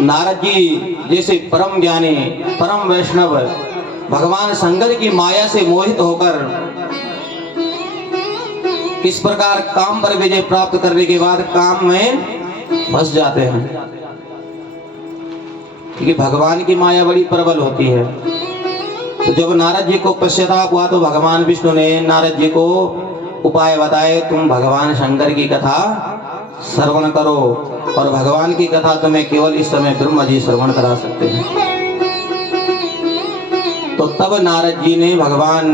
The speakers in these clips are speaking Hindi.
नारद जी जैसे परम ज्ञानी परम वैष्णव भगवान शंकर की माया से मोहित होकर किस प्रकार काम पर विजय प्राप्त करने के बाद काम में फंस जाते हैं, क्योंकि भगवान की माया बड़ी प्रबल होती है। तो जब नारद जी को पश्चाताप हुआ तो भगवान विष्णु ने नारद जी को उपाय बताए, तुम भगवान शंकर की कथा श्रवण करो, और भगवान की कथा तुम्हें केवल इस समय ब्रह्मा जी श्रवण करा सकते हैं। तो तब नारद जी ने भगवान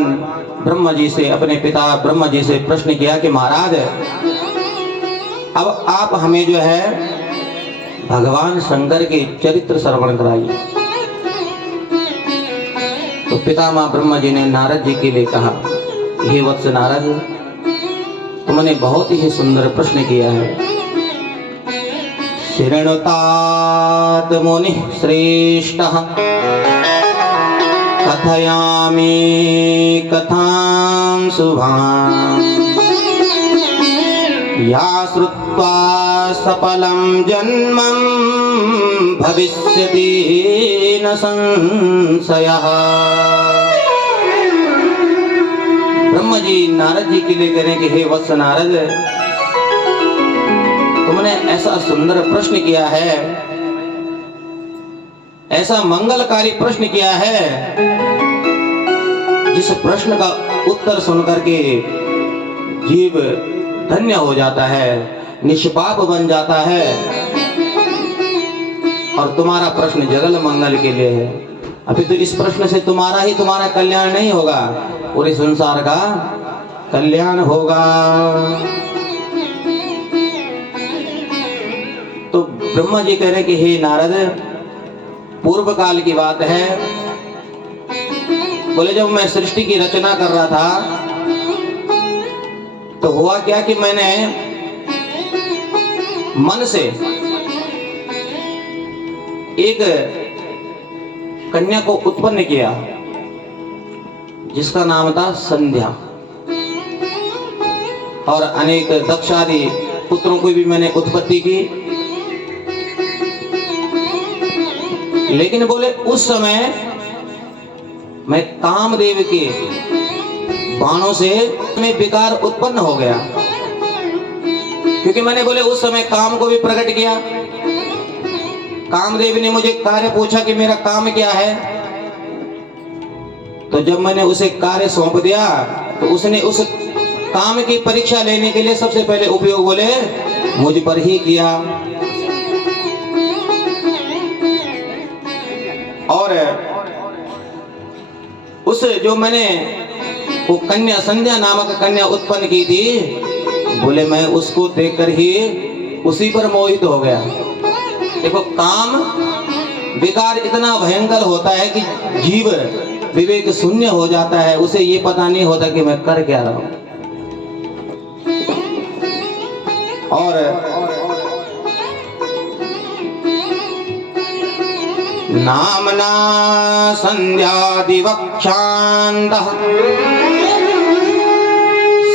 ब्रह्मा जी से, अपने पिता ब्रह्मा जी से प्रश्न किया कि महाराज अब आप हमें जो है भगवान शंकर के चरित्र श्रवण कराइए। तो पितामह ब्रह्मा जी ने नारद जी के लिए कहा, हे वत्स नारद, तुमने बहुत ही सुंदर प्रश्न किया है। शृणुतात मुनिः श्रेष्ठः कथयामि कथां शुभां या श्रुत्वा सफलं जन्मं भविष्यति न संशयः। ब्रह्मा जी नारद जी के लिए कह रहे हैं कि हे वत्स नारद, तुमने ऐसा सुंदर प्रश्न किया है, ऐसा मंगलकारी प्रश्न किया है, जिस प्रश्न का उत्तर सुनकर के जीव धन्य हो जाता है, निष्पाप बन जाता है। और तुम्हारा प्रश्न जगल मंगल के लिए है। अभी तो इस प्रश्न से तुम्हारा कल्याण नहीं होगा, पूरे संसार का कल्याण होगा। तो ब्रह्मा जी कह रहे कि हे नारद, पूर्व काल की बात है, बोले जब मैं सृष्टि की रचना कर रहा था तो हुआ क्या कि मैंने मन से एक कन्या को उत्पन्न किया जिसका नाम था संध्या, और अनेक दक्ष आदि पुत्रों को भी मैंने उत्पत्ति की। लेकिन बोले उस समय मैं कामदेव के बाणों से मैं विकार उत्पन्न हो गया, क्योंकि मैंने बोले उस समय काम को भी प्रकट किया। कामदेव ने मुझे कार्य पूछा कि मेरा काम क्या है, तो जब मैंने उसे कार्य सौंप दिया तो उसने उस काम की परीक्षा लेने के लिए सबसे पहले उपयोग बोले मुझ पर ही किया। और उस जो मैंने वो कन्या संध्या नामक कन्या उत्पन्न की थी, बोले मैं उसको देखकर ही उसी पर मोहित हो गया। देखो काम विकार इतना भयंकर होता है कि जीव विवेक शून्य हो जाता है, उसे ये पता नहीं होता कि मैं कर क्या रहा हूं। और नामना संध्यादिवक्षान्तः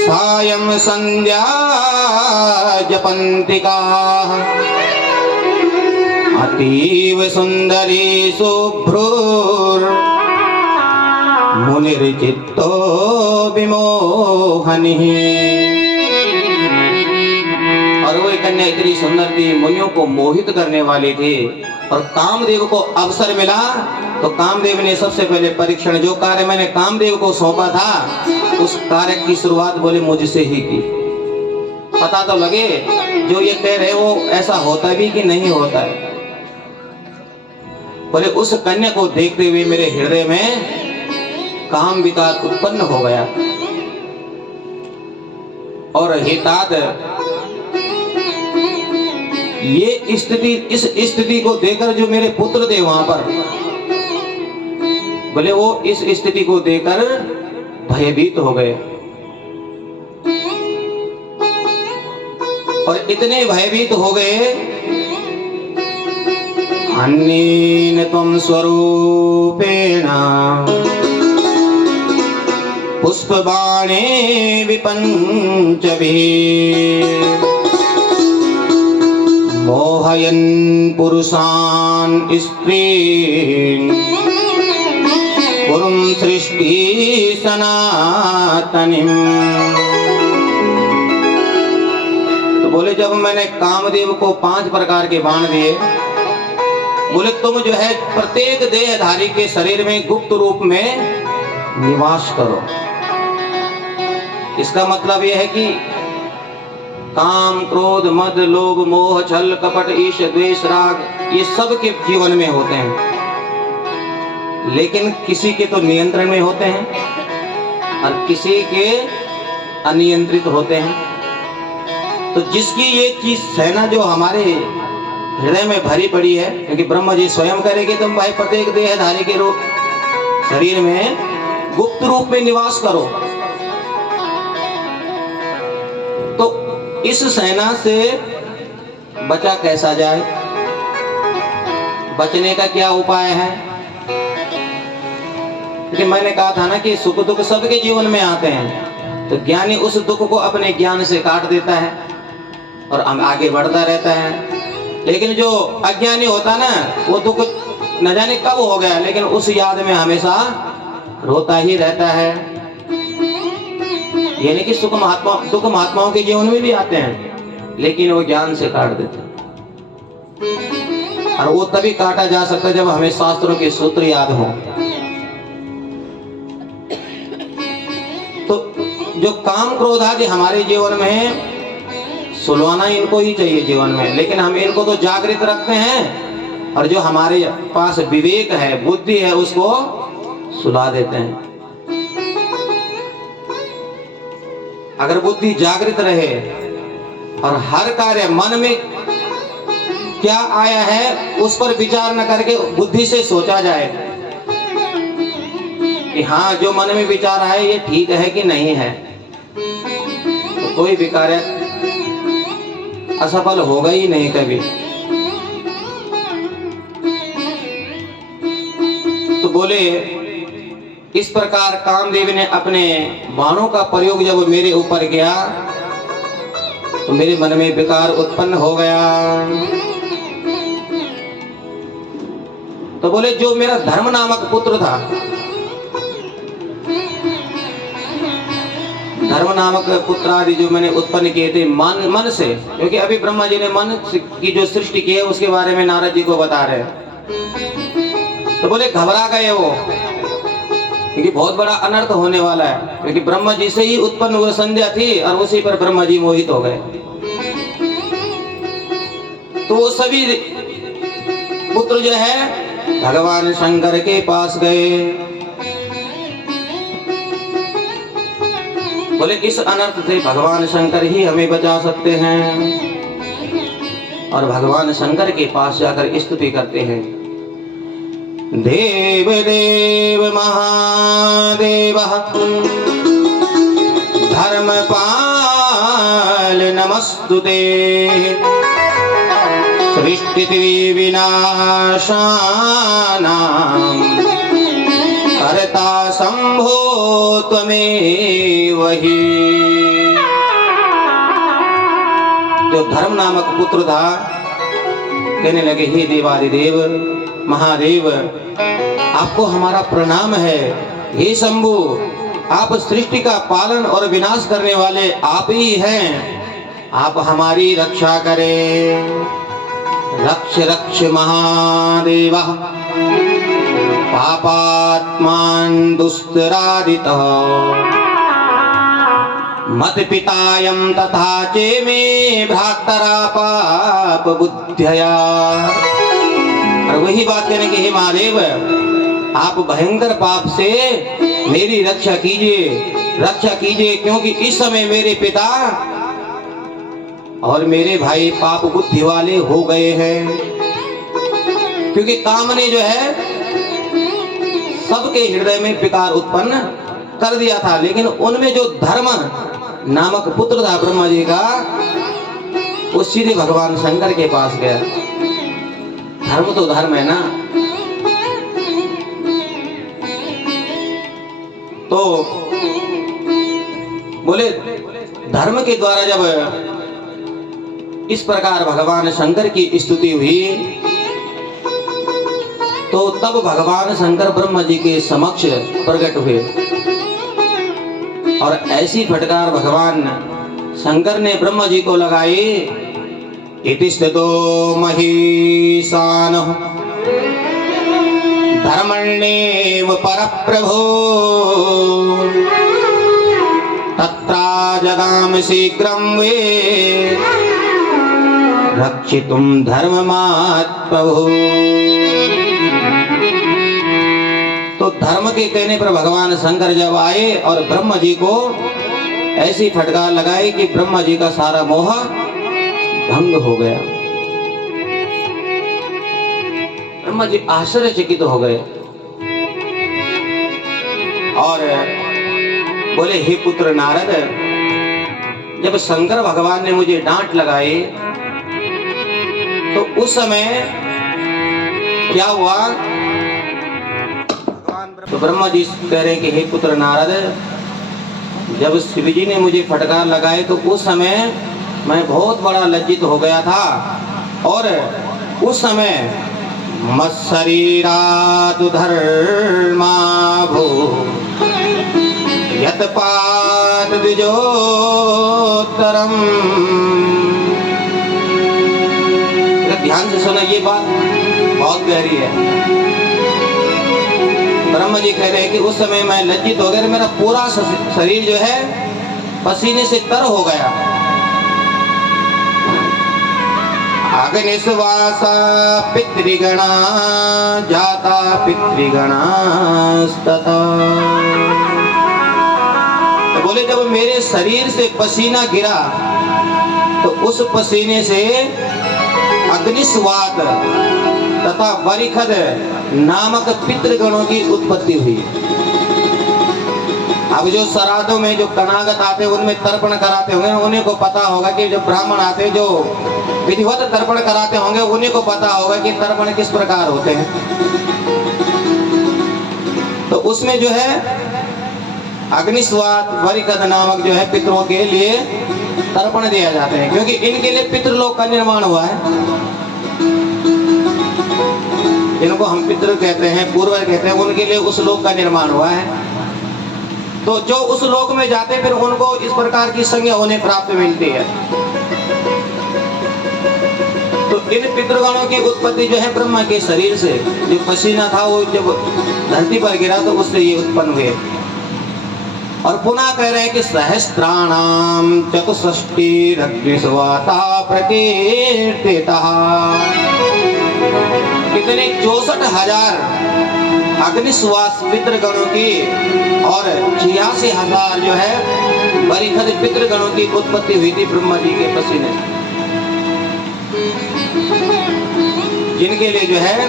सायं संध्या जपन्तिकाः अतीव सुंदरी शुभ्रुर् मुनिर्चित्तो विमोहनिः। और वो कन्या इतनी सुंदर थी, मुनियों को मोहित करने वाली थी। और कामदेव को अवसर मिला तो कामदेव ने सबसे पहले परीक्षण, जो कार्य मैंने कामदेव को सौंपा था उस कार्य की शुरुआत बोले मुझसे ही की। पता तो लगे जो ये कह रहे वो ऐसा होता भी कि नहीं होता है। बोले उस कन्या को देखते हुए मेरे हृदय में काम विकार उत्पन्न हो गया। और हे तात, ये स्थिति, इस स्थिति को देखकर जो मेरे पुत्र थे वहां पर, बोले वो इस स्थिति को देखकर भयभीत हो गए। और इतने भयभीत हो गए, अन्येन त्वं स्वरूपेण पुष्पबाणे विपञ्चभिः मोहयन् पुरुषान् स्त्रीन् पुरुं सृष्टि सनातनीम्। तो बोले जब मैंने कामदेव को 5 प्रकार के बाण दिए, बोले तुम जो है प्रत्येक देहधारी के शरीर में गुप्त रूप में निवास करो। इसका मतलब यह है कि काम, क्रोध, मद, लोभ, मोह, छल, कपट, ईर्ष्या, द्वेष, राग ये सब के जीवन में होते हैं, लेकिन किसी के तो नियंत्रण में होते हैं और किसी के अनियंत्रित होते हैं। तो जिसकी ये चीज सेना जो हमारे हृदय में भरी पड़ी है, क्योंकि ब्रह्मा जी स्वयं करेंगे तुम भाई प्रत्येक देहधारी के रूप शरीर में गुप्त रूप में निवास करो। तो इस सेना से बचा कैसा जाए, बचने का क्या उपाय है? क्योंकि मैंने कहा था ना कि सुख दुख सबके जीवन में आते हैं, तो ज्ञानी उस दुख को अपने ज्ञान से काट देता है और आगे बढ़ता रहता है। लेकिन जो अज्ञानी होता है ना, वो दुख न जाने कब हो गया, लेकिन उस याद में हमेशा रोता ही रहता है। यानी कि दुख महात्माओं के जीवन में भी आते हैं, लेकिन वो ज्ञान से काट देते हैं। और वो तभी काटा जा सकता है जब हमें शास्त्रों के सूत्र याद हो। तो जो काम क्रोध आदि हमारे जीवन में सुलवाना इनको ही चाहिए जीवन में, लेकिन हम इनको तो जागृत रखते हैं और जो हमारे पास विवेक है, बुद्धि है, उसको सुला देते हैं। अगर बुद्धि जागृत रहे और हर कार्य मन में क्या आया है उस पर विचार न करके बुद्धि से सोचा जाए कि हाँ जो मन में विचार आए ये ठीक है कि नहीं है, तो कोई भी कार्य असफल होगा ही नहीं कभी। तो बोले इस प्रकार कामदेव ने अपने बाणों का प्रयोग जब मेरे ऊपर किया तो मेरे मन में विकार उत्पन्न हो गया। तो बोले जो मेरा धर्म नामक पुत्र था, धर्म नामक पुत्र आदि जो मैंने उत्पन्न किए थे मन से, क्योंकि अभी ब्रह्मा जी ने मन की जो सृष्टि की है उसके बारे में नारद जी को बता रहे। तो बोले घबरा गए वो, क्योंकि बहुत बड़ा अनर्थ होने वाला है, क्योंकि ब्रह्मा जी से ही उत्पन्न हुआ संध्या थी और उसी पर ब्रह्मा जी मोहित हो गए। तो वो सभी पुत्र जो है भगवान शंकर के पास गए। बोले इस अनर्थ से भगवान शंकर ही हमें बचा सकते हैं, और भगवान शंकर के पास जाकर स्तुति करते हैं। देव देव महादेव धर्मपाल नमस्तुते सृष्टि विनाशानां कर्ता शंभो त्वमेव हि। जो धर्म नामक पुत्र था कहने लगे हे देवादिदेव महादेव आपको हमारा प्रणाम है। हे शंभु आप सृष्टि का पालन और विनाश करने वाले आप ही हैं, आप हमारी रक्षा करें। रक्ष रक्ष महादेव पापात्मान दुस्तरादितः मत पितायम तथा चे में भ्रातरा पाप बुद्धिया। और वही बात कहने के हे महादेव आप भयंकर पाप से मेरी रक्षा कीजिए, क्योंकि इस समय मेरे पिता और मेरे भाई पाप बुद्धि वाले हो गए हैं। क्योंकि काम ने जो है सबके हृदय में विकार उत्पन्न कर दिया था, लेकिन उनमें जो धर्म नामक पुत्र था ब्रह्मा जी का, वो सीधे भगवान शंकर के पास गया। धर्म तो धर्म है ना। तो बोले धर्म के द्वारा जब इस प्रकार भगवान शंकर की स्तुति हुई। तो तब भगवान शंकर ब्रह्मा जी के समक्ष प्रकट हुए और ऐसी फटकार भगवान शंकर ने ब्रह्मा जी को लगाई। इति स्थितो महीशान धर्मण्येव परप्रभो तत्रा जगाम शीघ्रं वे रक्षितुं धर्ममात्मभो। तो धर्म के कहने पर भगवान शंकर जब आए और ब्रह्मा जी को ऐसी फटकार लगाई कि ब्रह्मा जी का सारा मोह भंग हो गया। ब्रह्मा जी आश्चर्यचकित हो गए और बोले, हे पुत्र नारद, जब शंकर भगवान ने मुझे डांट लगाई तो उस समय क्या हुआ? तो ब्रह्मा जी कह रहे कि हे पुत्र नारद, जब शिव जी ने मुझे फटकार लगाए तो उस समय मैं बहुत बड़ा लज्जित हो गया था और उस समय मत्शरीरात् धर्मा भो यत्पात द्विजोत्तरम। ध्यान से सुना, ये बात बहुत गहरी है। ब्रह्मा जी कह रहे हैं कि उस समय मैं लज्जित हो गया, मेरा पूरा शरीर जो है पसीने से तर हो गया। अग्निश्वासा पितृगणा जाता पितृगणास्तथा। तो बोले, जब मेरे शरीर से पसीना गिरा तो उस पसीने से अग्निस्वात तथा वरिखद नामक पितृगणों की उत्पत्ति हुई। अब जो श्राद्धों में जो कनागत आते हैं उनमें तर्पण कराते होंगे, उन्हीं को पता होगा कि जब ब्राह्मण आते जो विधिवत तर्पण कराते होंगे उन्हीं को पता होगा कि तर्पण किस प्रकार होते हैं। तो उसमें जो है अग्निस्वात वरिखद नामक जो है पितरों के लिए तर्पण दिया जाते हैं, क्योंकि इनके लिए पितृलोक का निर्माण हुआ है। जिनको हम पितृ कहते हैं, पूर्वज कहते हैं, उनके लिए उस लोक का निर्माण हुआ है। तो जो उस लोक में जाते हैं फिर उनको इस प्रकार की संज्ञा उन्हें प्राप्त मिलती है। तो इन पितृगणों की उत्पत्ति जो है ब्रह्मा के शरीर से, जो पसीना था वो जब धरती पर गिरा तो उससे ये उत्पन्न हुए। और पुनः कह रहे हैं कि सहस्त्राणाम चतुष्षष्टिरग्निस्वाता प्रकीर्तितः। कितने 64,000 अग्निश्वास पितृगणों की और 86,000 जो है वरिखद पितृगणों की उत्पत्ति हुई थी ब्रह्मा जी के पसीने से, जिनके लिए जो है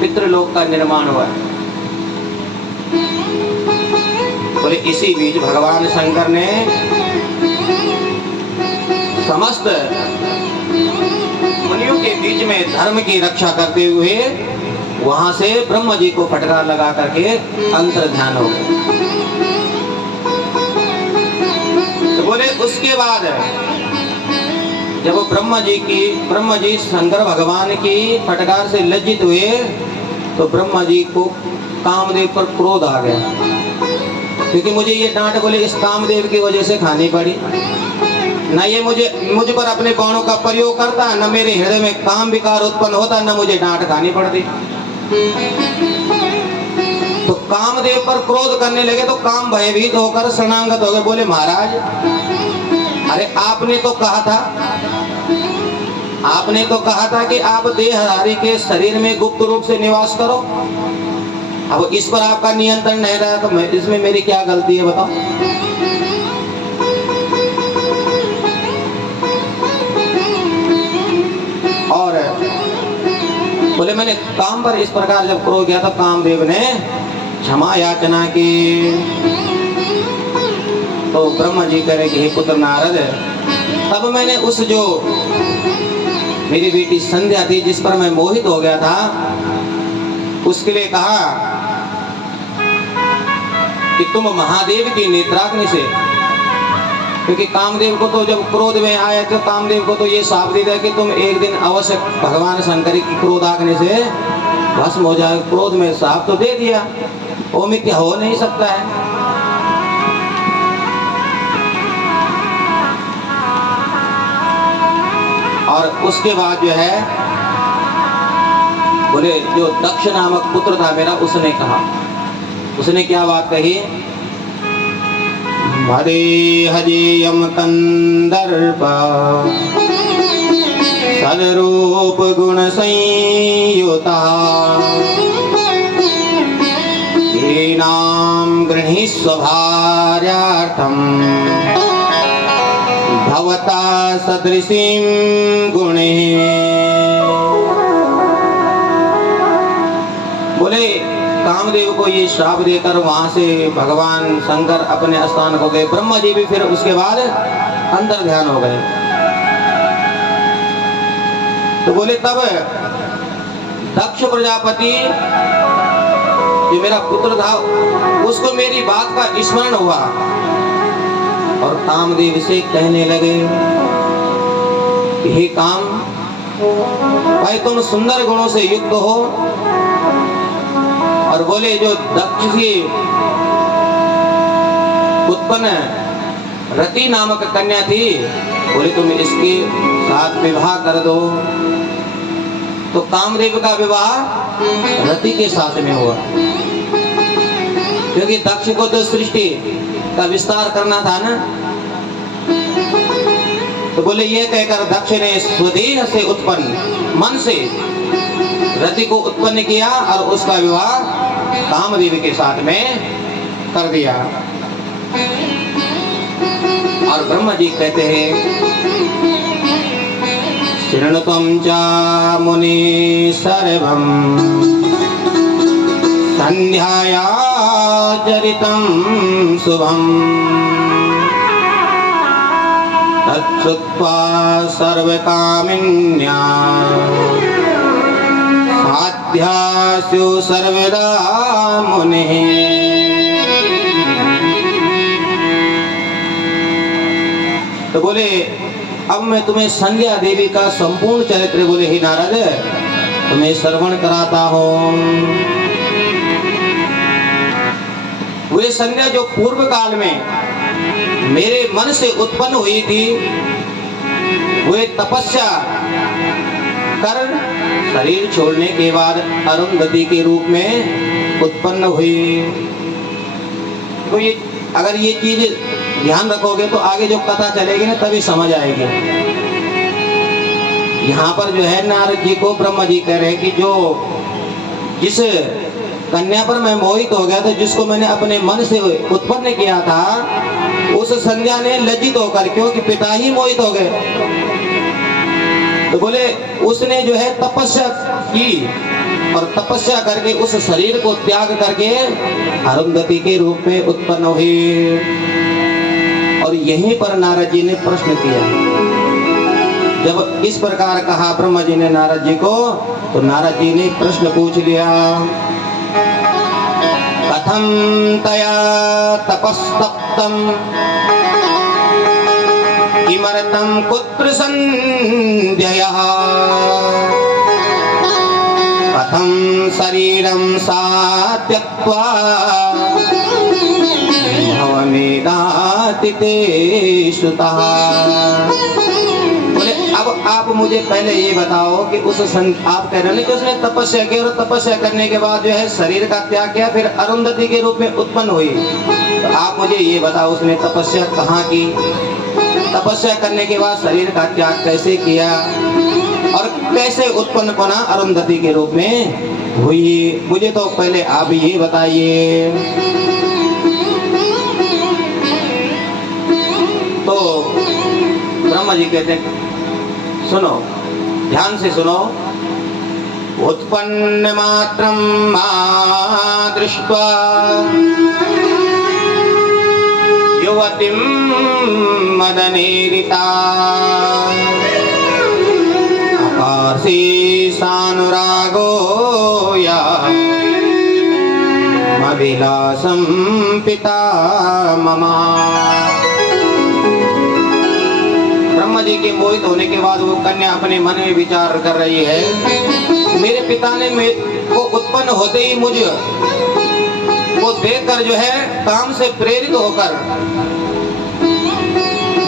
पितृलोक का निर्माण हुआ है। बोले, इसी बीच भगवान शंकर ने समस्त मुनियों के बीच में धर्म की रक्षा करते हुए वहां से ब्रह्मा जी को फटकार लगा करके अंतर ध्यान हो गए। तो बोले, उसके बाद जब ब्रह्मा जी शंकर भगवान की फटकार से लज्जित हुए तो ब्रह्मा जी को कामदेव पर क्रोध आ गया, क्योंकि मुझे ये डांट बोले इस कामदेव की वजह से खानी पड़ी। न ये मुझ पर अपने बाणों का प्रयोग करता, न मेरे हृदय में काम विकार उत्पन्न होता, न मुझे डांट खानी पड़ती। तो कामदेव पर क्रोध करने लगे तो काम भयभीत होकर शरणागत हो गए। बोले, महाराज, अरे आपने तो कहा था कि आप देहधारी के शरीर में गुप्त रूप से निवास करो। अब इस पर आपका नियंत्रण नहीं रहा तो इसमें मेरी क्या गलती है बताओ। और बोले, मैंने काम पर इस प्रकार जब क्रोध किया तो कामदेव ने क्षमा याचना की। तो ब्रह्मा जी कह रहे कि हे पुत्र नारद, तब मैंने उस जो मेरी बेटी संध्या थी जिस पर मैं मोहित हो गया था उसके लिए कहा कि तुम महादेव की नेत्राग्नि से क्योंकि कामदेव को तो जब क्रोध में आए तो कामदेव को तो ये साफ दे दिया कि तुम एक दिन अवश्य भगवान शंकर की क्रोध आगने से भस्म हो जाए। क्रोध में साफ तो दे दिया, वो मिथ्या हो नहीं सकता है। और उसके बाद जो है बोले जो दक्ष नामक पुत्र था मेरा, उसने कहा, उसने क्या बात कही, हरे हजेयम कंदर्प सदरूप गुण संयुता नाम गृहीस्व भार्यार्थम भवता सदृशीं गुणे। बोले कामदेव को ये श्राप देकर वहां से भगवान शंकर अपने स्थान हो गए। ब्रह्मा जी भी फिर उसके बाद अंतर ध्यान हो गए। तो बोले तब दक्ष प्रजापति जो मेरा पुत्र था उसको मेरी बात का स्मरण हुआ और कामदेव से कहने लगे, हे काम, भाई तुम सुंदर गुणों से युक्त हो। और बोले जो दक्ष से उत्पन्न रति नामक कन्या थी, बोले तुम इसके साथ विवाह कर दो। तो कामदेव का विवाह रति के साथ में हुआ, क्योंकि दक्ष को तो सृष्टि का विस्तार करना था ना। तो बोले ये कहकर दक्ष ने स्वदेह से उत्पन्न मन से रति को उत्पन्न किया और उसका विवाह कामदेव के साथ में कर दिया। और ब्रह्मा जी कहते हैं, शृणुतं च मुनि सर्वं संध्याया चरितं शुभं तच्छ्रुत्वा सर्वकामिन्या साध्यास्यु सर्वदा मुनिः। तो बोले अब मैं तुम्हें संध्या देवी का संपूर्ण चरित्र, बोले हे नारद, तुम्हें श्रवण कराता हूँ। वे संध्या जो पूर्व काल में मेरे मन से उत्पन्न हुई थी, वे तपस्या कर शरीर छोड़ने के बाद अरुंधति के रूप में उत्पन्न हुई। तो ये अगर ये चीज ध्यान रखोगे तो आगे जो कथा चलेगी ना तभी समझ आएगी। यहाँ पर जो है नारद जी को ब्रह्मा जी कह रहे हैं कि जो जिस कन्या पर मैं मोहित हो गया था, जिसको मैंने अपने मन से उत्पन्न किया था, उस संध्या ने लज्जित होकर, क्योंकि पिता ही मोहित हो गए, तो बोले उसने जो है तपस्या की और तपस्या करके उस शरीर को त्याग करके अरुंधति के रूप में उत्पन्न हुई। और यहीं पर नारद जी ने प्रश्न किया। जब इस प्रकार कहा ब्रह्मा जी ने नारद जी को, तो नारद जी ने प्रश्न पूछ लिया, कथम तया तपस्तप्तम किमर्थं कुत्र संध्ययः कथं शरीरं सा त्यक्त्वा भवमेदाति ते श्रुतः। बोले अब आप मुझे पहले ये बताओ कि आप कह रहे हैं कि उसने तपस्या की और तपस्या करने के बाद जो है शरीर का त्याग किया, फिर अरुंधति के रूप में उत्पन्न हुई। तो आप मुझे ये बताओ उसने तपस्या कहाँ की, तपस्या करने के बाद शरीर का त्याग कैसे किया और कैसे उत्पन्न पुनः अरुंधति के रूप में हुई, मुझे तो पहले आप ये बताइए। तो ब्रह्मा जी कहते हैं, सुनो, ध्यान से सुनो, उत्पन्न मात्रं मा दृष्ट्वा युवतिं मदनेरिता अकार्षी सानुरागो या मदिलासं पिता मम। ब्रह्मा जी के मोहित होने के बाद वो कन्या अपने मन में विचार कर रही है, मेरे पिता ने वो उत्पन्न होते ही मुझे वो देखकर जो है काम से प्रेरित होकर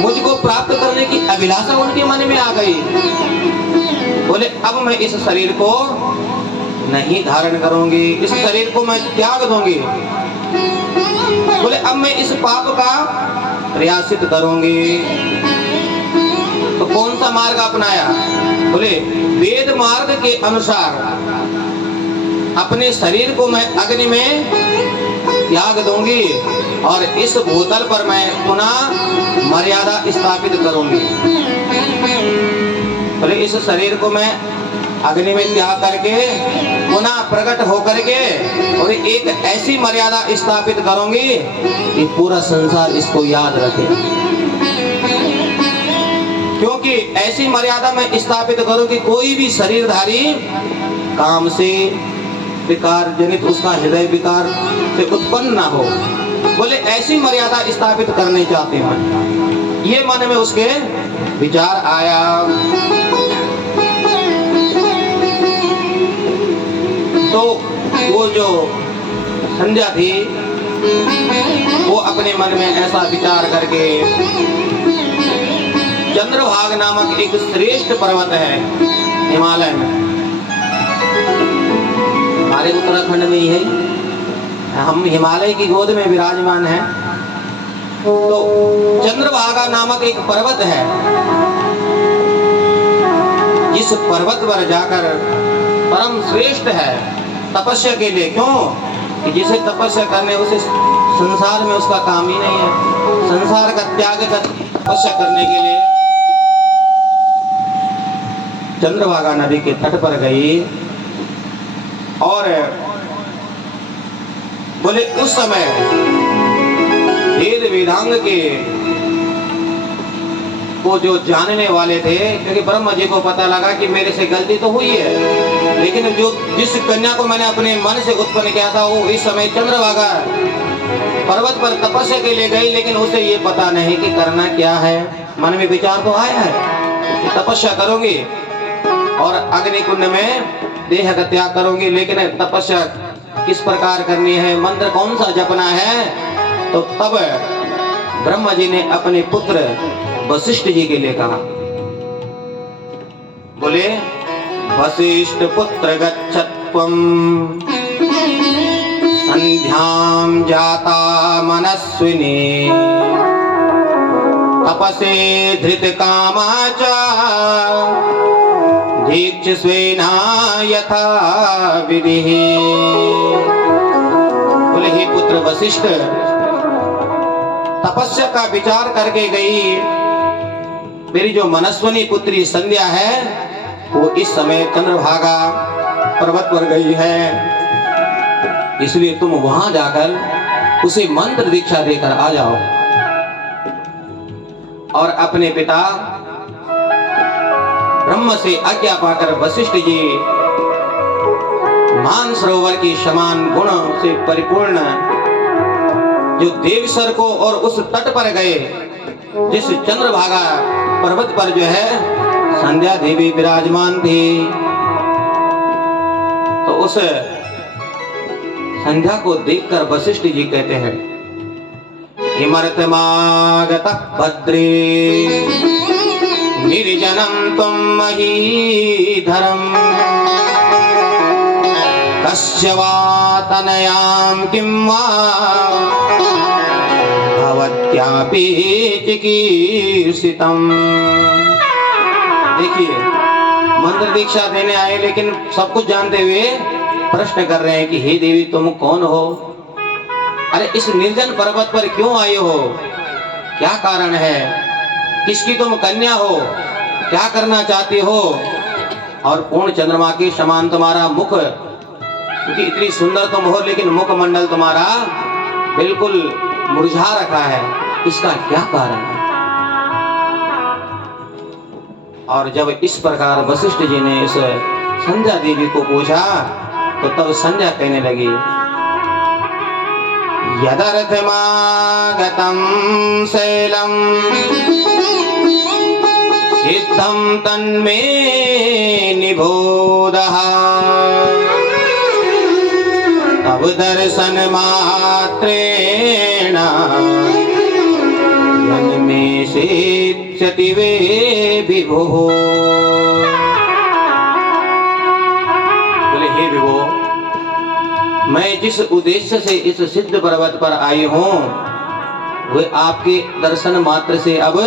मुझको प्राप्त करने की अभिलाषा उनके मन में आ गई। बोले अब मैं इस शरीर को नहीं धारण करूंगी, इस शरीर को मैं त्याग दूंगी। बोले अब मैं इस पाप का प्रायश्चित करूंगी। तो कौन सा मार्ग अपनाया? बोले वेद मार्ग के अनुसार अपने शरीर को मैं अग्नि में त्याग दूंगी और इस भूतल पर मैं पुनः मर्यादा स्थापित करूंगी। बोले इस शरीर को मैं अग्नि में त्याग करके पुनः प्रकट होकर के और एक ऐसी मर्यादा स्थापित करूंगी कि पूरा संसार इसको याद रखे। क्योंकि ऐसी मर्यादा मैं स्थापित करूं कि कोई भी शरीरधारी काम से विकार जनित उसका हृदय विकार से उत्पन्न ना हो। बोले ऐसी मर्यादा स्थापित करनी चाहते हैं। ये मन में उसके विचार आया। तो वो जो संध्या थी वो अपने मन में ऐसा विचार करके चंद्रभागा नामक एक श्रेष्ठ पर्वत है हिमालय में, हमारे उत्तराखंड में ही है, हम हिमालय की गोद में विराजमान हैं। तो चंद्रभागा नामक एक पर्वत है, जिस पर्वत पर जाकर परम श्रेष्ठ है तपस्या के लिए। क्यों कि जिसे तपस्या करने उसे संसार में उसका काम ही नहीं है। संसार का त्याग कर तपस्या करने के लिए चंद्रभागा नदी के तट पर गई और बोले उस समय वेद वेदांग के वो जो जानने वाले थे, क्योंकि ब्रह्मा जी को पता लगा कि मेरे से गलती तो हुई है, लेकिन जो जिस कन्या को मैंने अपने मन से उत्पन्न किया था वो इस समय चंद्रभागा पर्वत पर तपस्या के लिए गई, लेकिन उसे ये पता नहीं कि करना क्या है। मन में विचार तो आया है कि तपस्या करूंगी और अग्नि कुंड में देह का त्याग करूंगी, लेकिन तपस्या किस प्रकार करनी है, मंत्र कौन सा जपना है। तो तब ब्रह्मा जी ने अपने पुत्र वशिष्ठ जी के लिए कहा। बोले वशिष्ठ पुत्र गच्छत्वं संध्यां जाता मनस्विनी तपसे धृत कामा च दीक्षस्वेना यथा विधिः। बोले हे पुत्र वशिष्ठ, तपस्या का विचार करके गई मेरी जो मनस्विनी पुत्री संध्या है वो इस समय चंद्रभागा पर्वत पर गई है, इसलिए तुम वहां जाकर उसे मंत्र दीक्षा देकर आ जाओ। और अपने पिता ब्रह्म से आज्ञा पाकर वशिष्ठ जी मानसरोवर की समान गुण से परिपूर्ण जो देवसर को और उस तट पर गए जिस चंद्रभागा पर्वत पर जो है संध्या देवी विराजमान थी। तो उस संध्या को देखकर वशिष्ठ जी कहते हैं हिमर्तमागतः भद्रे निर्जनं त्वं महीधरम् कस्य वा तनयां किं वा भवत्यापि चिकीर्षितम्। देखिए मंत्र दीक्षा देने आए लेकिन सब कुछ जानते हुए प्रश्न कर रहे हैं कि हे देवी तुम कौन हो, अरे इस निर्जन पर्वत पर क्यों आए हो, क्या कारण है, किसकी तुम कन्या हो, क्या करना चाहती हो। और पूर्ण चंद्रमा के समान तुम्हारा मुख, क्योंकि इतनी सुंदर तुम हो लेकिन मुखमंडल तुम्हारा बिल्कुल मुरझा रखा है, इसका क्या कारण है। और जब इस प्रकार वशिष्ठ जी ने इस संध्या देवी को पूछा तो तब संध्या कहने लगी यदर्थमागतं शैलं सिद्धं तन्मे निबोधः तव दर्शन मात्रेण जन्मे सिद्ध्यति वे विभो। बोले हे विभो, मैं जिस उद्देश्य से इस सिद्ध पर्वत पर आई हूँ वह आपके दर्शन मात्र से अब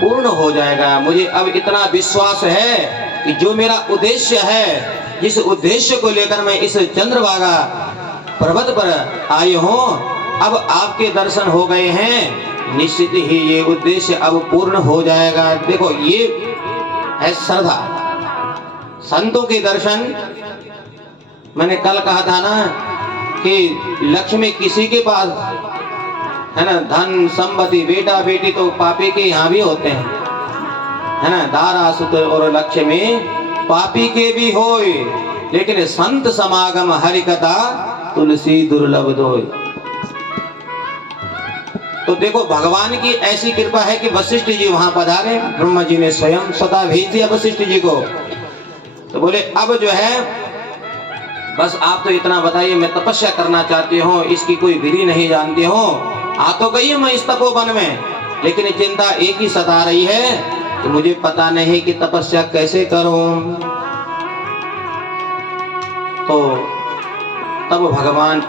पूर्ण हो जाएगा। मुझे अब इतना विश्वास है कि जो मेरा उद्देश्य है, जिस उद्देश्य को लेकर मैं इस चंद्रभागा पर्वत पर आई हूँ, अब आपके दर्शन हो गए हैं, निश्चित ही ये उद्देश्य अब पूर्ण हो जाएगा। देखो ये है श्रद्धा, संतों के दर्शन। मैंने कल कहा था ना कि लक्ष्मी किसी के पास है ना, धन संपत्ति बेटा बेटी तो पापी के यहाँ भी होते हैं, है ना, दारा सूत्र और लक्ष्मी पापी के भी होए, लेकिन संत समागम हरि कथा तुलसी दुर्लभ दोय। तो देखो भगवान की ऐसी कृपा है कि वशिष्ठ जी वहां पधारे, ब्रह्मा जी ने स्वयं स्वतः भेज दिया वशिष्ठ जी को। तो बोले अब जो है बस आप तो इतना बताइए, मैं तपस्या करना चाहती हूँ, इसकी कोई विधि नहीं जानती हूँ। आ तो गई मैं इस तपोवन में, लेकिन चिंता एक ही सता रही है कि मुझे पता नहीं कि तपस्या कैसे करूं। तो तब भगवान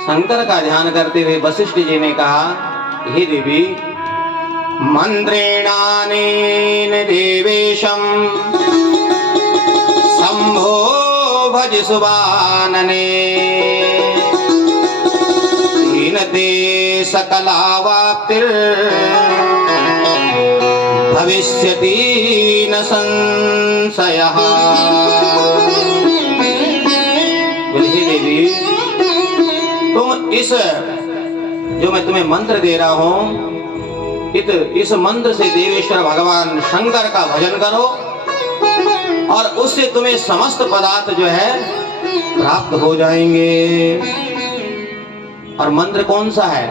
शंकर का ध्यान करते हुए वशिष्ठ जी ने कहा, हे देवी, मंत्रेणानेन देवेशं शंभो भज सुबानने ते सकलावाप्तिर् भविष्यति न संशयः। बोले हे देवी, तुम इस जो मैं तुम्हें मंत्र दे रहा हूं, इस मंत्र से देवेश्वर भगवान शंकर का भजन करो और उससे तुम्हें समस्त पदार्थ जो है प्राप्त हो जाएंगे। और मंत्र कौन सा है?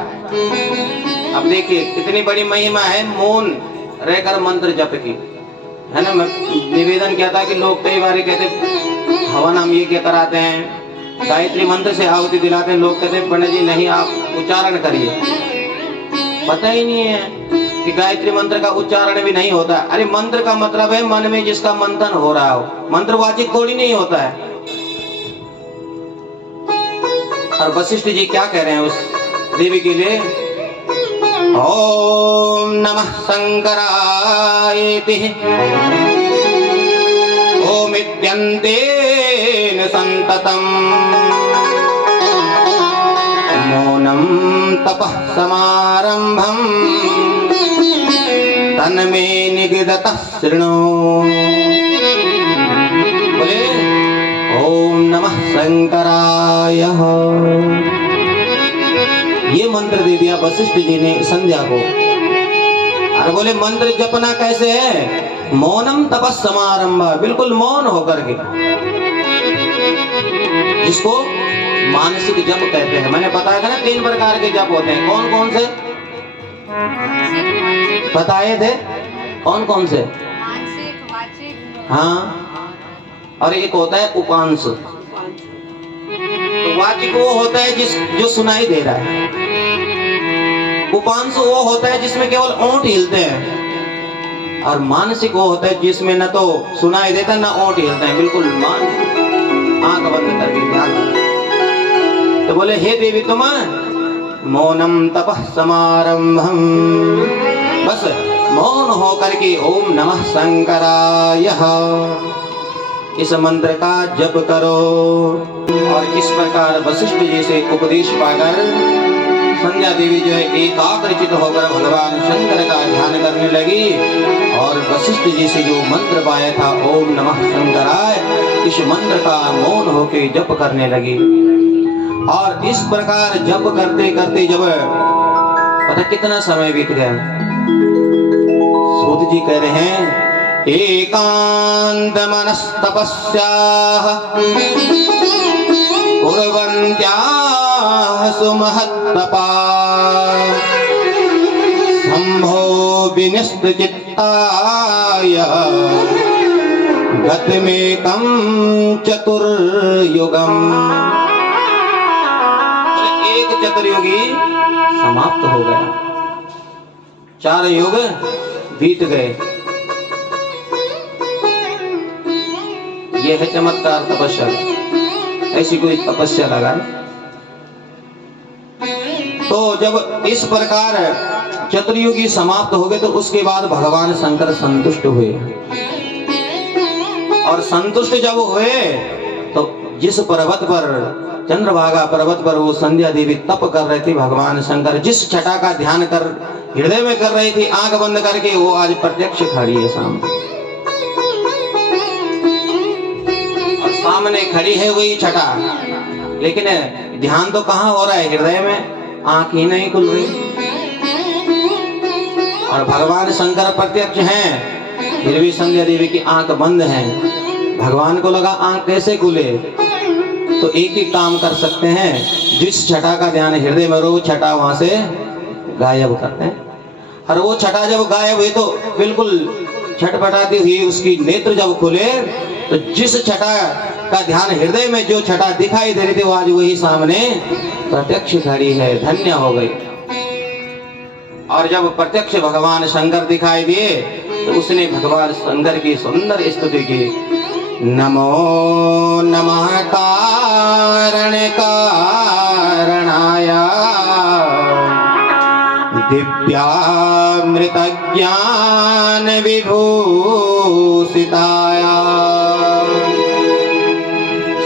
अब देखिए कितनी बड़ी महिमा है मौन रहकर मंत्र जप की, है ना। निवेदन किया था कि लोग कई बार कहते हवन हम ये क्या कराते हैं, गायत्री मंत्र से आहुति दिलाते हैं, लोग कहते पंडित जी नहीं आप उच्चारण करिए। पता ही नहीं है कि गायत्री मंत्र का उच्चारण भी नहीं होता। अरे मंत्र का मतलब है मन में जिसका मंथन हो रहा हो, मंत्रवाचिक थोड़ी नहीं होता है। और वशिष्ठ जी क्या कह रहे हैं उस देवी के लिए? ओम नमः शंकरायति ओमित्यन्तेन संततम मौनम तपः समारंभम तन्मे निगदतः शृणु। बोले ओम नमः शंकराय। ये मंत्र दे दिया वशिष्ठ जी ने संध्या को। और बोले मंत्र जपना कैसे है? मौनम तपस समारंभ, बिल्कुल मौन होकर के, इसको मानसिक जप कहते हैं। मैंने बताया था ना 3 प्रकार के जप होते हैं। कौन कौन से बताए थे? कौन कौन से? हाँ, और एक होता है उपांश। तो वाचिक वो होता है जो सुनाई दे रहा है, उपांश वो होता है जिसमें केवल ओंठ हिलते हैं, और मानसिक वो होता है जिसमें न तो सुनाई देता न ओंठ हिलते हैं, बिल्कुल मानसिक आंख बंद करके ध्यान। तो बोले हे देवी तुम मौनम तपः समारंभम, बस मौन होकर के ओम नमः शंकराय इस मंत्र का जप करो। और इस प्रकार वशिष्ठ जी से उपदेश पाकर संध्या देवी जो है एकाग्रचित होकर भगवान शंकर का ध्यान करने लगी। और वशिष्ठ जी से जो मंत्र पाया था ओम नमः शंकराय, इस मंत्र का मौन होके जप करने लगी। और इस प्रकार जप करते करते जब पता कितना समय बीत गया, सूत जी कह रहे हैं एकांत मनस्तपस्याः कुर्वन्त्याः सुमहत्तपा शंभो विनिष्ट चित्ताय गतमेकं चतुर्युगम। एक चतुर्युगी समाप्त हो गया, 4 युग बीत गए। यह है चमत्कार तपस्या। ऐसी कोई तपस्या लगाए तो जब इस प्रकार चतुर्युगी समाप्त हो गए तो उसके बाद भगवान शंकर संतुष्ट हुए। और संतुष्ट जब हुए तो जिस पर्वत पर, चंद्रभागा पर्वत पर वो संध्या देवी तप कर रहे थे, भगवान शंकर जिस छटा का ध्यान कर हृदय में कर रही थी आंख बंद करके, वो आज प्रत्यक्ष खड़ी है सामने। और सामने खड़ी है वही छटा, लेकिन ध्यान तो कहाँ हो रहा है? हृदय में। आंख ही नहीं खुल रही। और भगवान शंकर प्रत्यक्ष हैं, फिर भी संध्या देवी की आंख बंद है। भगवान को लगा आंख कैसे खुले, तो एक ही काम कर सकते हैं, जिस छटा का ध्यान हृदय में रो, छटा वहां से गायब करते हैं। और वो छटा जब गायब हुई तो बिल्कुल छटपटाती हुई उसकी नेत्र जब खुले तो जिस छटा का ध्यान हृदय में जो छटा दिखाई दे रही थी वो आज वही सामने प्रत्यक्ष खड़ी है। धन्य हो गई। और जब प्रत्यक्ष भगवान शंकर दिखाई दिए तो उसने भगवान शंकर की सुंदर स्तुति की। नमो नमः कारण कारणाय दिव्यामृत ज्ञान विभूषिताय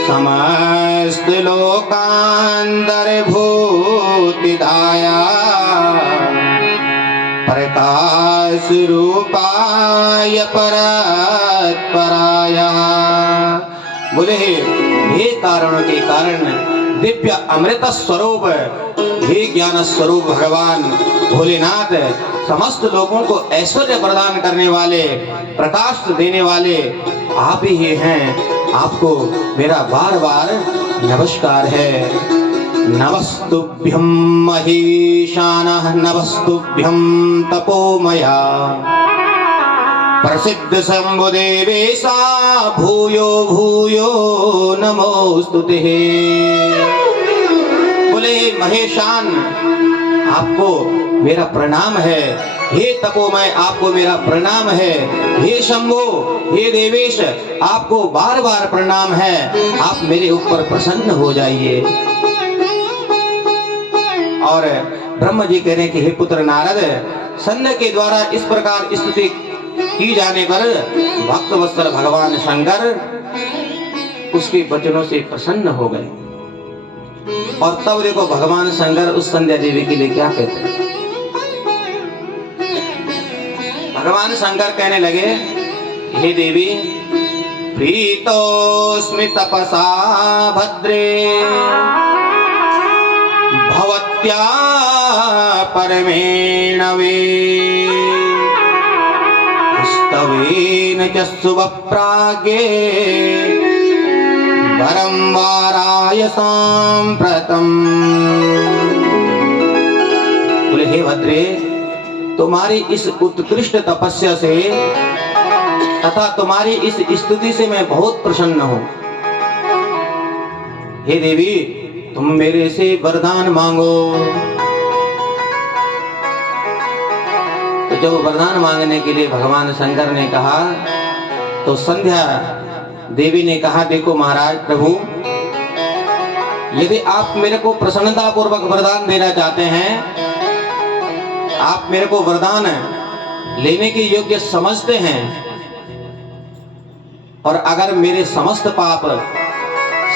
समस्त लोकांतर्भूतिदाय प्रकाश रूपाय परात्पराय। बोले हे कारणों के कारण, दिव्य अमृत स्वरूप, हे ज्ञान स्वरूप भगवान भोलेनाथ, समस्त लोगों को ऐश्वर्य प्रदान करने वाले, प्रकाश देने वाले आप ही हैं। आपको मेरा बार बार नमस्कार है। नमस्तुभ्यं महेशानः, नमस्तुभ्यं तपोमया, प्रसिद्ध शंभुदेवेशा भूयो भूयो नमोस्तुते। बोले महेशान, आपको मेरा प्रणाम है। हे तपोमय, आपको मेरा प्रणाम है। हे शंभो, हे देवेश, आपको बार बार प्रणाम है। आप मेरे ऊपर प्रसन्न हो जाइए। और ब्रह्म जी कह रहे हैं कि हे पुत्र नारद, संध्या के द्वारा इस प्रकार स्तुति की जाने पर भक्त वत्सल भगवान शंकर उसके वचनों से प्रसन्न हो गए। और तब देखो भगवान शंकर उस संध्या देवी के लिए क्या कहते हैं। भगवान शंकर कहने लगे, हे देवी, प्रीतोस्मि तपसा भद्रे भवत्या परमेण वे स्तवेन च शुभप्राज्ञे वरं वाराय सांप्रतम्। बोले हे भद्रे, तुम्हारी इस उत्कृष्ट तपस्या से तथा तुम्हारी इस स्तुति से मैं बहुत प्रसन्न हूं। हे देवी, तुम मेरे से वरदान मांगो। तो जब वरदान मांगने के लिए भगवान शंकर ने कहा तो संध्या देवी ने कहा, देखो महाराज प्रभु, यदि आप मेरे को प्रसन्नता पूर्वक वरदान देना चाहते हैं, आप मेरे को वरदान लेने के योग्य समझते हैं, और अगर मेरे समस्त पाप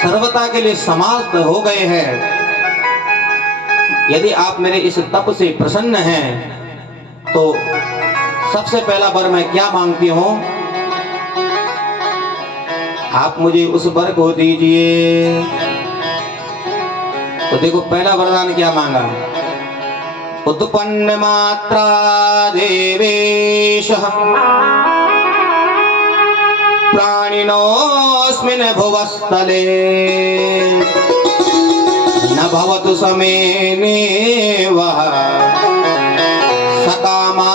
सर्वता के लिए समाप्त हो गए हैं, यदि आप मेरे इस तप से प्रसन्न हैं, तो सबसे पहला वर मैं क्या मांगती हूं, आप मुझे उस वर को दीजिए। तो देखो पहला वरदान क्या मांगा, उत्पन्न मात्रा देवेश प्राणिनोऽस्मिन् भुवस्थले न भवतु समेनेव सकामा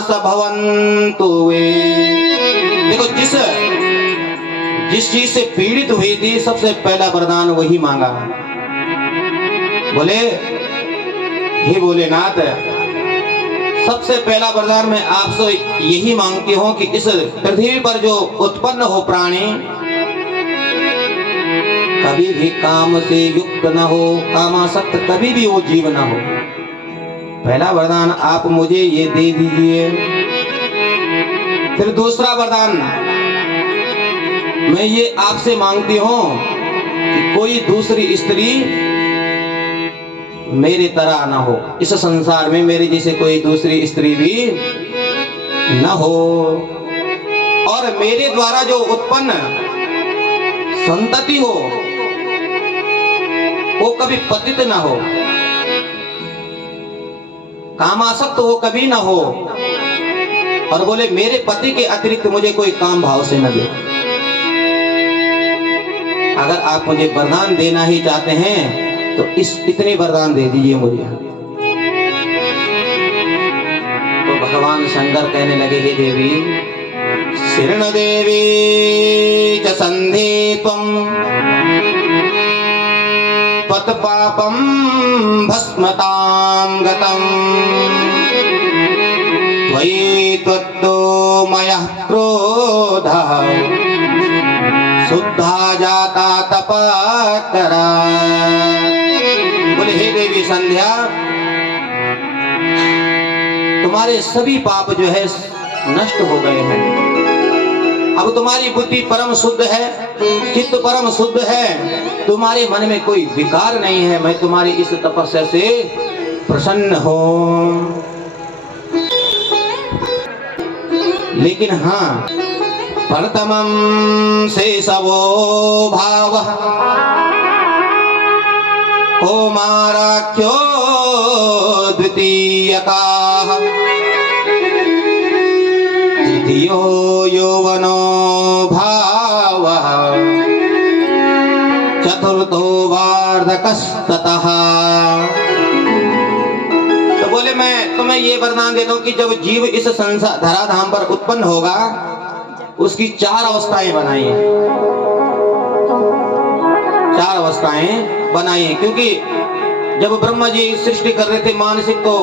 नाश भवन्तु वे। देखो जिस चीज से पीड़ित हुई थी सबसे पहला वरदान वही मांगा। बोले हे भोलेनाथ, सबसे पहला वरदान मैं आपसे यही मांगती हूँ कि इस पृथ्वी पर जो उत्पन्न हो प्राणी कभी भी काम से युक्त न हो, कामासक्त कभी भी वो जीव न हो। पहला वरदान आप मुझे ये दे दीजिए। फिर दूसरा वरदान मैं ये आपसे मांगती हूँ कि कोई दूसरी स्त्री मेरी तरह ना हो, इस संसार में मेरे जैसे कोई दूसरी स्त्री भी न हो, और मेरे द्वारा जो उत्पन्न संतति हो वो कभी पतित ना हो, कामासक्त हो कभी ना हो, और बोले मेरे पति के अतिरिक्त मुझे कोई काम भाव से न दे। अगर आप मुझे वरदान देना ही चाहते हैं तो इतने वरदान दे दीजिए मुझे। तो भगवान शंकर कहने लगे हे देवी, शरण देवी च संधे त्वं त्वत्पापं भस्मतां गतं त्वयि त्वत्तो मयः क्रोधः शुद्धा जाता तपाकरा। बोले हे देवी संध्या, तुम्हारे सभी पाप जो है नष्ट हो गए हैं। अब तुम्हारी बुद्धि परम शुद्ध है, चित्त परम शुद्ध है, तुम्हारे मन में कोई विकार नहीं है। मैं तुम्हारी इस तपस्या से प्रसन्न हूं। लेकिन हाँ, प्रथमं शेषवो भावः कौमाराख्यो द्वितीयकाः तृतीयो यौवनो भावः चतुर्थो वार्धकस्ततः। तो बोले मैं तुम्हें ये वरदान देता हूँ कि जब जीव इस संसार धराधाम पर उत्पन्न होगा उसकी चार अवस्थाएं बनाई हैं, चार अवस्थाएं बनाई हैं। क्योंकि जब ब्रह्मा जी सृष्टि कर रहे थे मानसिक, तो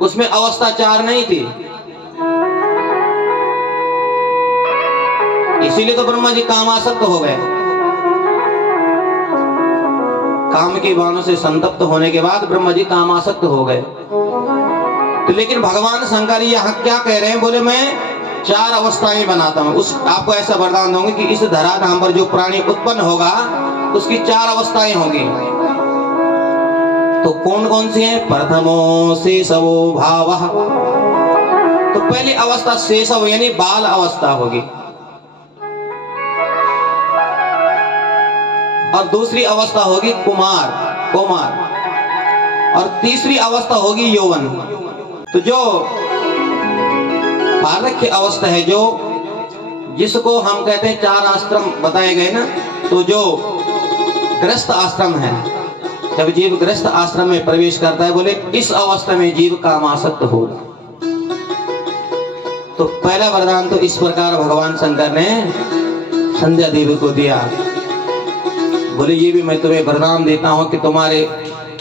उसमें अवस्था चार नहीं थी, इसीलिए तो ब्रह्मा जी कामासक्त हो गए। काम के बाणों से संतप्त होने के बाद ब्रह्मा जी कामासक्त हो गए। तो लेकिन भगवान शंकर यहाँ क्या कह रहे हैं, बोले मैं चार अवस्थाएं बनाता हूं। उस आपको ऐसा वरदान दूंगा कि इस धराधाम पर जो प्राणी उत्पन्न होगा उसकी चार अवस्थाएं होंगी। तो कौन कौन सी हैं? प्रथमो शेषवो भावः। तो पहली अवस्था शेषव यानी बाल अवस्था होगी, और दूसरी अवस्था होगी कुमार, और तीसरी अवस्था होगी यौवन। तो जो बालक की अवस्था है, जो जिसको हम कहते हैं चार आश्रम बताए गए ना, तो जो गृहस्थ आश्रम है, जब जीव गृहस्थ आश्रम में प्रवेश करता है, बोले इस अवस्था में जीव कामासक्त होगा। तो पहला वरदान तो इस प्रकार भगवान शंकर ने संध्या देवी को दिया। बोले ये भी मैं तुम्हें वरदान देता हूं कि तुम्हारे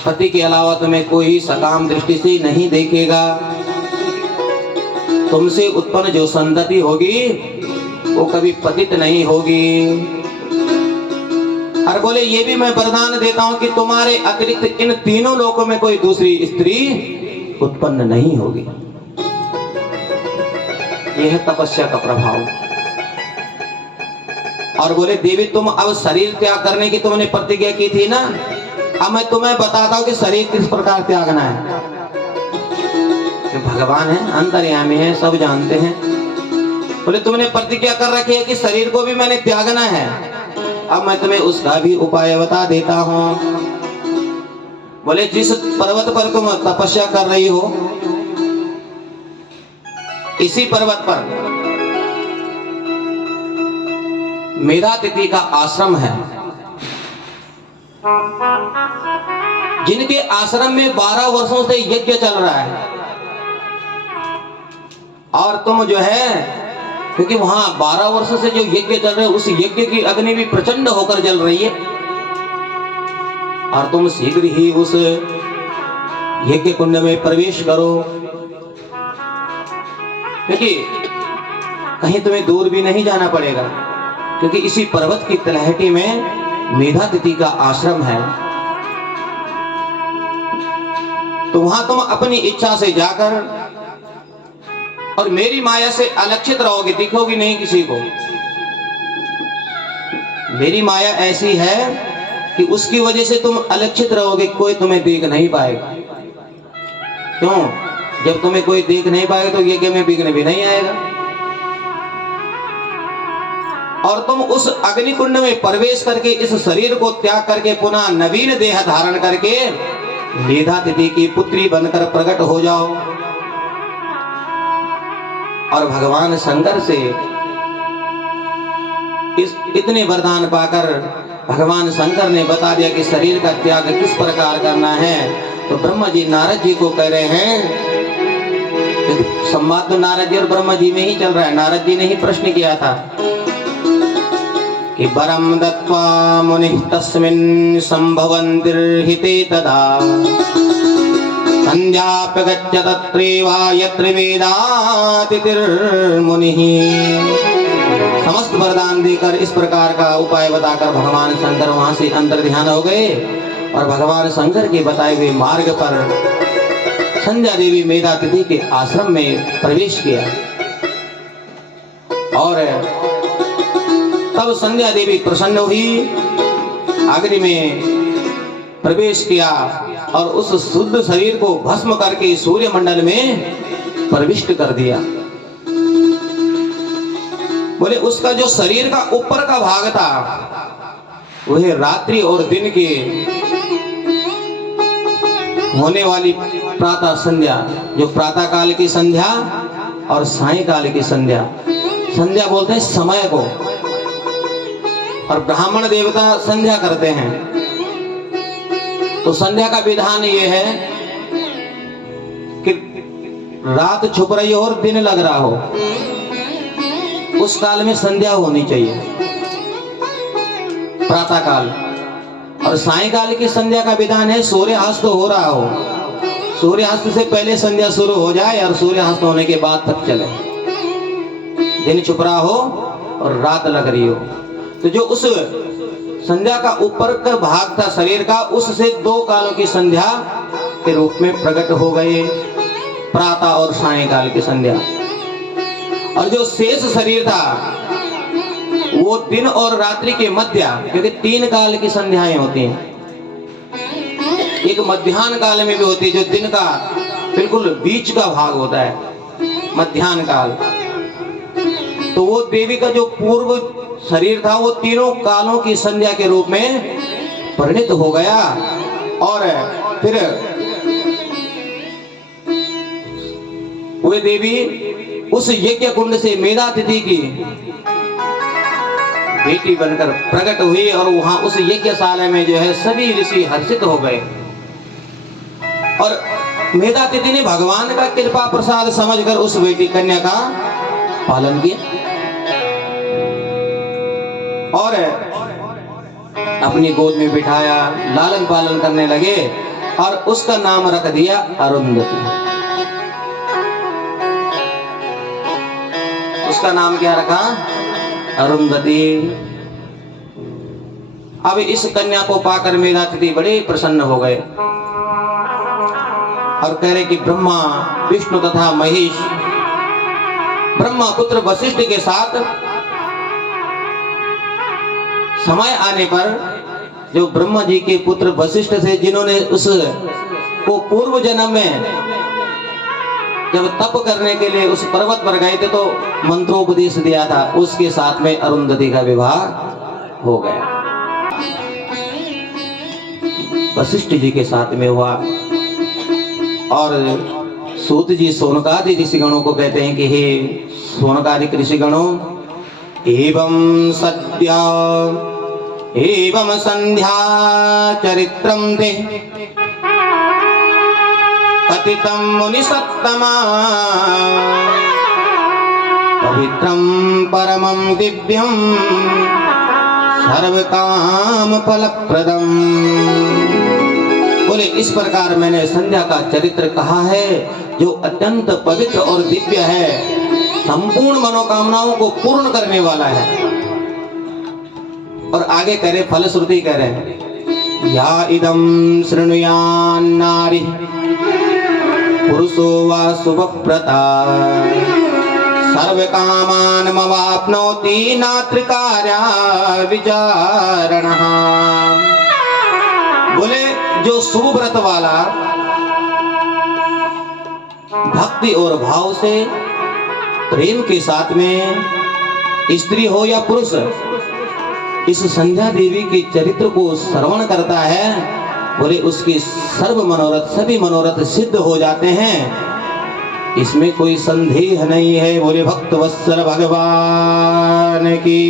पति के अलावा तुम्हें कोई सकाम दृष्टि से नहीं देखेगा, तुमसे उत्पन्न जो संतति होगी वो कभी पतित नहीं होगी। और बोले ये भी मैं वरदान देता हूं कि तुम्हारे अतिरिक्त इन तीनों लोकों में कोई दूसरी स्त्री उत्पन्न नहीं होगी। यह है तपस्या का प्रभाव। और बोले देवी तुम अब शरीर त्याग करने की तुमने प्रतिज्ञा की थी ना, अब मैं तुम्हें बताता हूं कि शरीर किस प्रकार त्यागना है। भगवान है, अंतर्यामी है, सब जानते हैं। बोले तुमने प्रतिज्ञा कर रखी है कि शरीर को भी मैंने त्यागना है, अब मैं तुम्हें उसका भी उपाय बता देता हूं। बोले जिस पर्वत पर तुम तपस्या कर रही हो, इसी पर्वत पर मेधातिथि का आश्रम है, जिनके आश्रम में 12 वर्षों से यज्ञ चल रहा है। और तुम जो है, क्योंकि वहां 12 वर्ष से जो यज्ञ चल रहे हैं उस यज्ञ की अग्नि भी प्रचंड होकर जल रही है, और तुम शीघ्र ही उस यज्ञ कुंड में प्रवेश करो, क्योंकि कहीं तुम्हें दूर भी नहीं जाना पड़ेगा, क्योंकि इसी पर्वत की तलहटी में मेधातिथि का आश्रम है। तो वहां तुम अपनी इच्छा से जाकर और मेरी माया से अलक्षित रहोगे, दिखोगी नहीं किसी को। मेरी माया ऐसी है कि उसकी वजह से तुम अलक्षित रहोगे, कोई तुम्हें देख नहीं पाएगा। क्यों? जब तुम्हें कोई देख नहीं पाएगा तो यज्ञ में विघ्न भी नहीं आएगा। और तुम उस अग्निकुंड में प्रवेश करके इस शरीर को त्याग करके पुनः नवीन देह धारण करके मेधातिथि की पुत्री बनकर प्रकट हो जाओ। और भगवान शंकर से इतने वरदान पाकर भगवान शंकर ने बता दिया कि शरीर का त्याग किस प्रकार करना है। तो ब्रह्मा जी नारद जी को कह रहे हैं, संवाद तो नारद जी और ब्रह्मा जी में ही चल रहा है। नारद जी ने ही प्रश्न किया था कि वरम दत्वा मुनिः तस्मिन् संभवन्तिर्हिते तदा संध्याप्यगच्छ तत्रैव यत्र वेदातिथिर्मुनिः। समस्त वरदान देकर इस प्रकार का उपाय बताकर भगवान शंकर वहां से अंतर ध्यान हो गए और भगवान शंकर के बताए हुए मार्ग पर संध्या देवी मेधातिथि के आश्रम में प्रवेश किया। और तब संध्या देवी प्रसन्न हुई, अग्नि में प्रवेश किया और उस शुद्ध शरीर को भस्म करके सूर्य मंडल में प्रविष्ट कर दिया। बोले उसका जो शरीर का ऊपर का भाग था वह रात्रि और दिन के होने वाली प्रातः संध्या, जो प्रातः काल की संध्या और साय काल की संध्या, संध्या बोलते हैं समय को, और ब्राह्मण देवता संध्या करते हैं। तो संध्या का विधान ये है कि रात छुप रही हो और दिन लग रहा हो, उस काल में संध्या होनी चाहिए, प्रातः काल। और सायंकाल की संध्या का विधान है सूर्यास्त हो रहा हो, सूर्यास्त से पहले संध्या शुरू हो जाए और सूर्यास्त होने के बाद तक चले, दिन छुप रहा हो और रात लग रही हो। तो जो उस संध्या का ऊपर का भाग था शरीर का, उससे 2 कालों की संध्या के रूप में प्रकट हो गए, प्रातः और सायंकाल की संध्या। और जो शेष शरीर था वो दिन और रात्रि के मध्य, क्योंकि 3 काल की संध्याएं होती हैं, एक मध्याह्न काल में भी होती है जो दिन का बिल्कुल बीच का भाग होता है, मध्याह्न काल। तो वो देवी का जो पूर्व शरीर था वो 3 कालों की संध्या के रूप में परिणित हो गया। और फिर वो देवी उस यज्ञ कुंड से मेधातिथि की बेटी बनकर प्रकट हुई और वहां उस यज्ञशाला में जो है सभी ऋषि हर्षित हो गए। और मेधातिथि ने भगवान का कृपा प्रसाद समझकर उस बेटी कन्या का पालन किया और अपनी गोद में बिठाया, लालन पालन करने लगे और उसका नाम रख दिया अरुंधति। उसका नाम क्या रखा? अरुंधति। अब इस कन्या को पाकर मेधातिथि बड़े प्रसन्न हो गए और कह रहे कि ब्रह्मा, विष्णु तथा महेश, ब्रह्मा पुत्र वशिष्ठ के साथ समय आने पर जो ब्रह्मा जी के पुत्र वशिष्ठ थे, जिन्होंने उस को पूर्व जन्म में जब तप करने के लिए उस पर्वत पर गए थे तो मंत्रोपदेश दिया था, उसके साथ में अरुंधति का विवाह हो गया, वशिष्ठ जी के साथ में हुआ। और सूत जी सोनकादि ऋषिगणों को कहते हैं कि हे सोनकादि ऋषिगणों, एवं सद्या एवं संध्या चरित्रम ते कथितं मुनि सत्तमा पवित्रं परमं दिव्यं सर्व काम फलप्रदम। बोले इस प्रकार मैंने संध्या का चरित्र कहा है, जो अत्यंत पवित्र और दिव्य है, संपूर्ण मनोकामनाओं को पूर्ण करने वाला है। और आगे कह रहे, फलश्रुति कह रहे हैं, या इदं शृणुयान्नारी पुरुषो वा शुभव्रता सर्वकामान् मवाप्नोति नात्र कार्या विचारणः। बोले जो शुभ व्रत वाला भक्ति और भाव से प्रेम के साथ में स्त्री हो या पुरुष इस संध्या देवी के चरित्र को श्रवण करता है, बोले उसकी सर्व मनोरथ, सभी मनोरथ सिद्ध हो जाते हैं, इसमें कोई संदेह नहीं है। बोले भक्त वत्सल भगवान की।